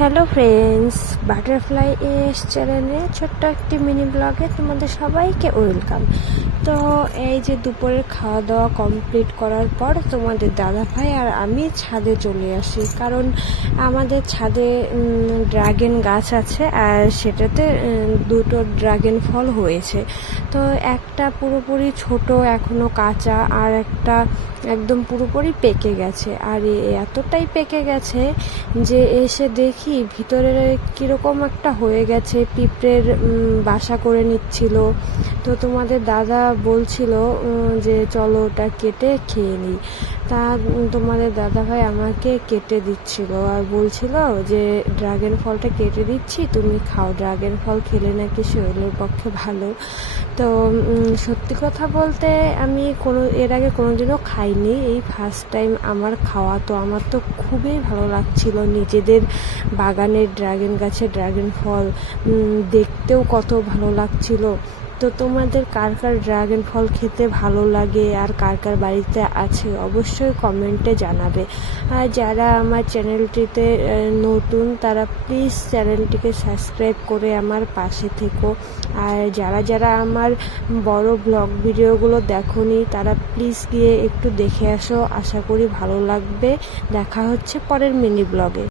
Hello friends butterfly S চ্যানেলে ছোট্ট একটি মিনি ব্লগে তোমাদের সবাইকে ওয়েলকাম তো এই যে দুপুরের খাওয়া দাওয়া কমপ্লিট করার পর তোমাদের দাদা ভাই আর আমি ছাদে চলে আসি। কারণ আমাদের ছাদে ড্রাগন গাছ আছে আর সেটাতে দুটো ড্রাগন ফল হয়েছে। তো একটা পুরোপুরি ছোট, এখনও কাঁচা আর একটা একদম পুরোপুরি পেকে গেছে। আর এতটাই পেকে গেছে যে এসে দেখি ভিতরে কীরকম একটা হয়ে গেছে? পিঁপড়ের বাসা করে নিচ্ছিল। তো তোমাদের দাদা বলছিল যে চলো ওটা কেটে খেয়ে নিই। তা তোমাদের দাদা ভাই আমাকে কেটে দিচ্ছিল আর বলছিল যে ড্রাগন ফলটা কেটে দিচ্ছি, তুমি খাও। ড্রাগন ফল খেলে নাকি শরীরের পক্ষে ভালো। তো সত্যি কথা বলতে আমি কোনো, এর আগে কোনো দিনও খাইনি। এই ফার্স্ট টাইম আমার খাওয়া, তো আমার তো খুবই ভালো লাগছিল নিজেদের বাগানের ড্রাগন গাছে ড্রাগন ফল দেখতেও কত ভালো লাগছিল। তো তোমাদের কার কার ড্রাগন ফল খেতে ভালো লাগে আর কার কার বাড়িতে আছে অবশ্যই কমেন্টে জানাবে। আর যারা আমার চ্যানেলটিতে নতুন, তারা প্লিজ চ্যানেলটিকে সাবস্ক্রাইব করে আমার পাশে থেকো। আর যারা যারা আমার বড় ব্লগ ভিডিওগুলো দেখোনি, তারা প্লিজ গিয়ে একটু দেখে আসো। আশা করি ভালো লাগবে। দেখা হচ্ছে পরের মিনি ব্লগে